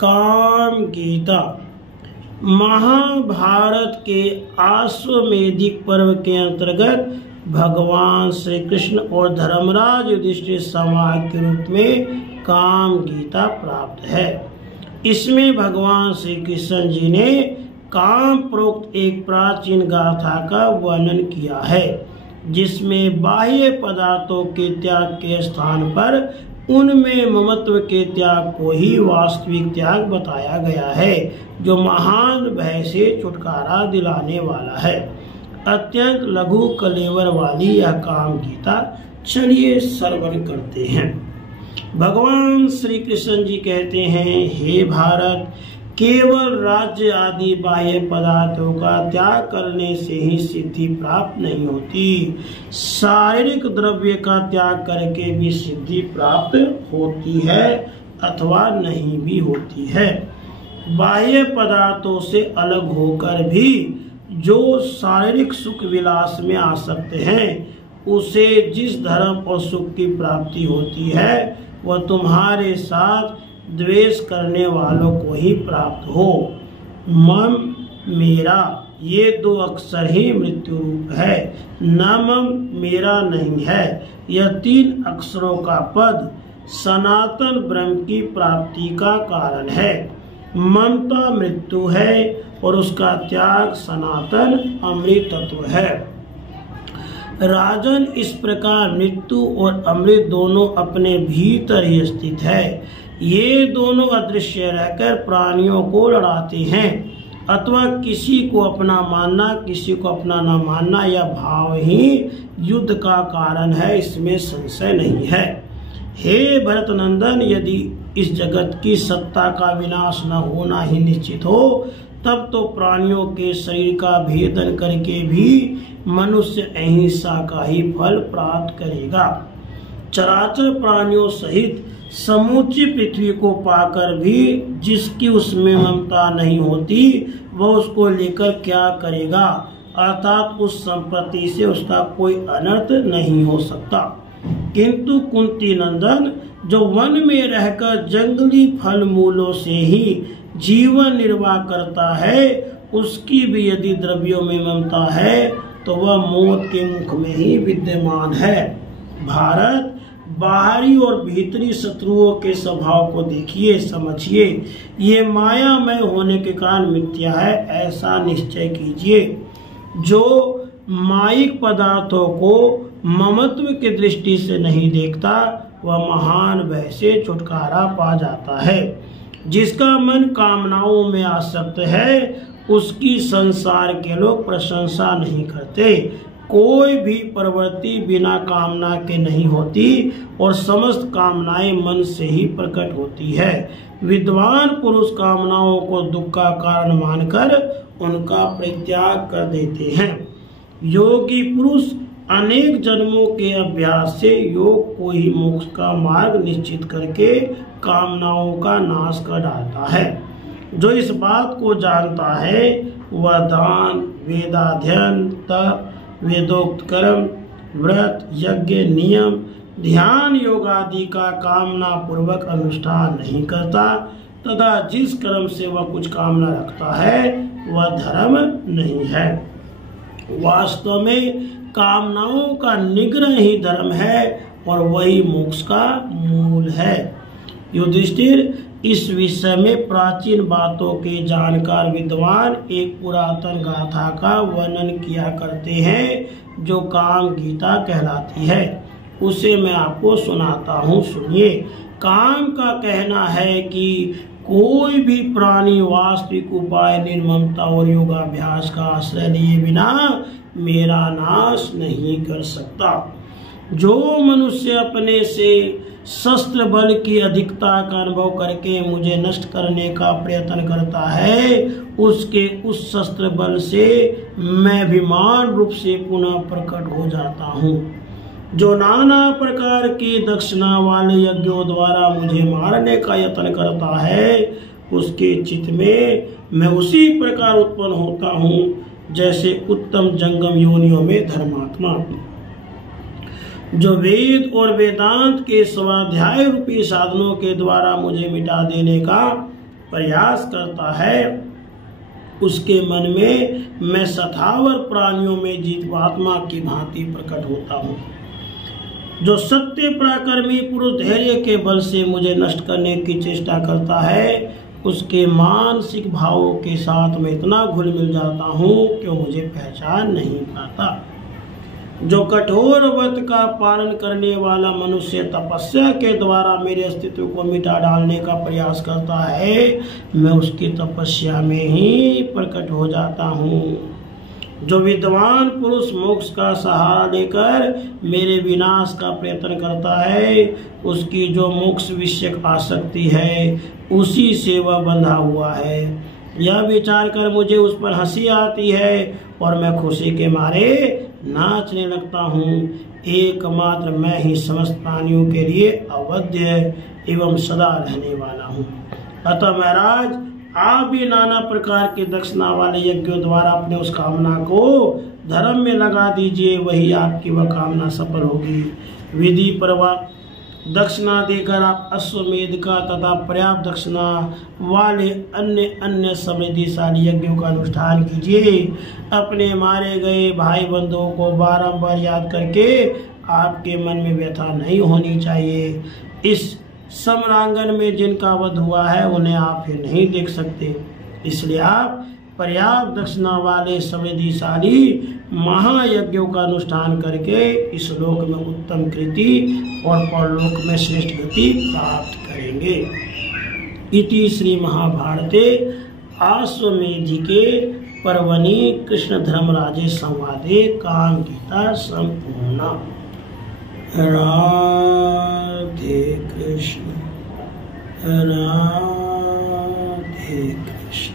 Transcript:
काम गीता महाभारत के आश्वमेधिक पर्व के अंतर्गत भगवान श्री कृष्ण और धर्मराज युधिष्ठिर संवाद के रूप में काम गीता प्राप्त है। इसमें भगवान श्री कृष्ण जी ने काम प्रोक्त एक प्राचीन गाथा का वर्णन किया है, जिसमें बाह्य पदार्थों के त्याग के स्थान पर उनमें ममत्व के त्याग को ही वास्तविक त्याग बताया गया है, जो महान भय से छुटकारा दिलाने वाला है। अत्यंत लघु कलेवर वाली यह काम गीता चलिए श्रवण करते हैं। भगवान श्री कृष्ण जी कहते हैं, हे भारत, केवल राज्य आदि बाह्य पदार्थों का त्याग करने से ही सिद्धि प्राप्त नहीं होती, शारीरिक द्रव्य का त्याग करके भी सिद्धि प्राप्त होती है अथवा नहीं भी होती है। बाह्य पदार्थों से अलग होकर भी जो शारीरिक सुख विलास में आसक्त हैं, उसे जिस धर्म और सुख की प्राप्ति होती है वह तुम्हारे साथ द्वेष करने वालों को ही प्राप्त हो। मम मेरा ये दो अक्षर ही मृत्यु रूप है, न मम मेरा नहीं है। यह तीन अक्षरों का पद सनातन ब्रह्म की प्राप्ति का कारण है। ममता मृत्यु है और उसका त्याग सनातन अमृत तत्व है। राजन, इस प्रकार मृत्यु और अमृत दोनों अपने भीतर ही स्थित है। ये दोनों अदृश्य रहकर प्राणियों को लड़ाते हैं, अथवा किसी को अपना मानना किसी को अपना न मानना यह भाव ही युद्ध का कारण है, इसमें संशय नहीं है। हे भरत नंदन, यदि इस जगत की सत्ता का विनाश न होना ही निश्चित हो, तब तो प्राणियों के शरीर का भेदन करके भी मनुष्य अहिंसा का ही फल प्राप्त करेगा। चराचर प्राणियों सहित समूची पृथ्वी को पाकर भी जिसकी उसमें ममता नहीं होती, वह उसको लेकर क्या करेगा, अर्थात उस संपत्ति से उसका कोई अनर्थ नहीं हो सकता। किंतु कुंती नंदन, जो वन में रहकर जंगली फल मूलों से ही जीवन निर्वाह करता है, उसकी भी यदि द्रव्यों में ममता है तो वह मौत के मुख में ही विद्यमान है। भारत, बाहरी और भीतरी शत्रुओं के स्वभाव को देखिए, समझिए। ये मायामय होने के कारण मिथ्या है, ऐसा निश्चय कीजिए। जो मायिक पदार्थों को ममत्व की दृष्टि से नहीं देखता, वह महान भय से छुटकारा पा जाता है। जिसका मन कामनाओं में आसक्त है, उसकी संसार के लोग प्रशंसा नहीं करते। कोई भी प्रवृत्ति बिना कामना के नहीं होती और समस्त कामनाएं मन से ही प्रकट होती है। विद्वान पुरुष कामनाओं को दुख का कारण मानकर उनका परित्याग कर देते हैं। योगी पुरुष अनेक जन्मों के अभ्यास से योग को ही मोक्ष का मार्ग निश्चित करके कामनाओं का नाश कर डालता है। जो इस बात को जानता है वह दान, वेदाध्ययन, तप, वेदोक्त कर्म, व्रत, यज्ञ, नियम, ध्यान, योग आदि का कामना पूर्वक अनुष्ठान नहीं करता, तथा जिस कर्म से वह कुछ कामना रखता है वह धर्म नहीं है। वास्तव में कामनाओं का निग्रह ही धर्म है और वही मोक्ष का मूल है। युधिष्ठिर, इस विषय में प्राचीन बातों के जानकार विद्वान एक पुरातन गाथा का वर्णन किया करते हैं, जो काम गीता कहलाती है। उसे मैं आपको सुनाता हूँ, सुनिए। काम का कहना है कि कोई भी प्राणी वास्तविक उपाय, निर्ममता और योगाभ्यास का आश्रय लिए बिना मेरा नाश नहीं कर सकता। जो मनुष्य अपने से शस्त्र बल की अधिकता का अनुभव करके मुझे नष्ट करने का प्रयत्न करता है, उसके उस शस्त्र बल से मैं अभिमान रूप से पुनः प्रकट हो जाता हूँ। जो नाना प्रकार की दक्षिणा वाले यज्ञों द्वारा मुझे मारने का यत्न करता है, उसके चित्त में मैं उसी प्रकार उत्पन्न होता हूँ जैसे उत्तम जंगम योनियों में धर्मात्मा। जो वेद और वेदांत के स्वाध्याय रूपी साधनों के द्वारा मुझे मिटा देने का प्रयास करता है, उसके मन में मैं सथावर प्राणियों में जीवात्मा की भांति प्रकट होता हूँ। जो सत्य पराक्रमी पुरुष धैर्य के बल से मुझे नष्ट करने की चेष्टा करता है, उसके मानसिक भावों के साथ मैं इतना घुल मिल जाता हूँ कि वो मुझे पहचान नहीं पाता। जो कठोर व्रत का पालन करने वाला मनुष्य तपस्या के द्वारा मेरे अस्तित्व को मिटा डालने का प्रयास करता है, मैं उसकी तपस्या में ही प्रकट हो जाता हूँ। जो विद्वान पुरुष मोक्ष का सहारा लेकर मेरे विनाश का प्रयत्न करता है, उसकी जो मोक्ष विषयक आसक्ति है उसी से वह बंधा हुआ है। यह विचार कर मुझे उस पर हंसी आती है और मैं खुशी के मारे नाचने लगता हूँ। एकमात्र मैं ही समस्त प्राणियों के लिए अवध्य एवं सदा रहने वाला हूँ। अतः महाराज, आप भी नाना प्रकार के दक्षिणा वाले यज्ञों द्वारा अपने उस कामना को धर्म में लगा दीजिए, वही आपकी वह कामना सफल होगी। विधि परवक दक्षिणा देकर आप अश्वमेध का तथा पर्याप्त दक्षिणा वाले अन्य समृद्धिशाली यज्ञों का अनुष्ठान कीजिए। अपने मारे गए भाई बंधुओं को बारंबार याद करके आपके मन में व्यथा नहीं होनी चाहिए। इस सम्रांगण में जिनका वध हुआ है उन्हें आप फिर नहीं देख सकते, इसलिए आप पर्याप्त दक्षिणा वाले समृद्धिशाली महायज्ञों का अनुष्ठान करके इस लोक में उत्तम कृति और परलोक में श्रेष्ठ गति प्राप्त करेंगे। इति श्री महाभारते आश्वमेधिके पर्वणि कृष्ण धर्मराजे संवादे काम गीता संपूर्णा। राधे कृष्ण, राधे कृष्ण।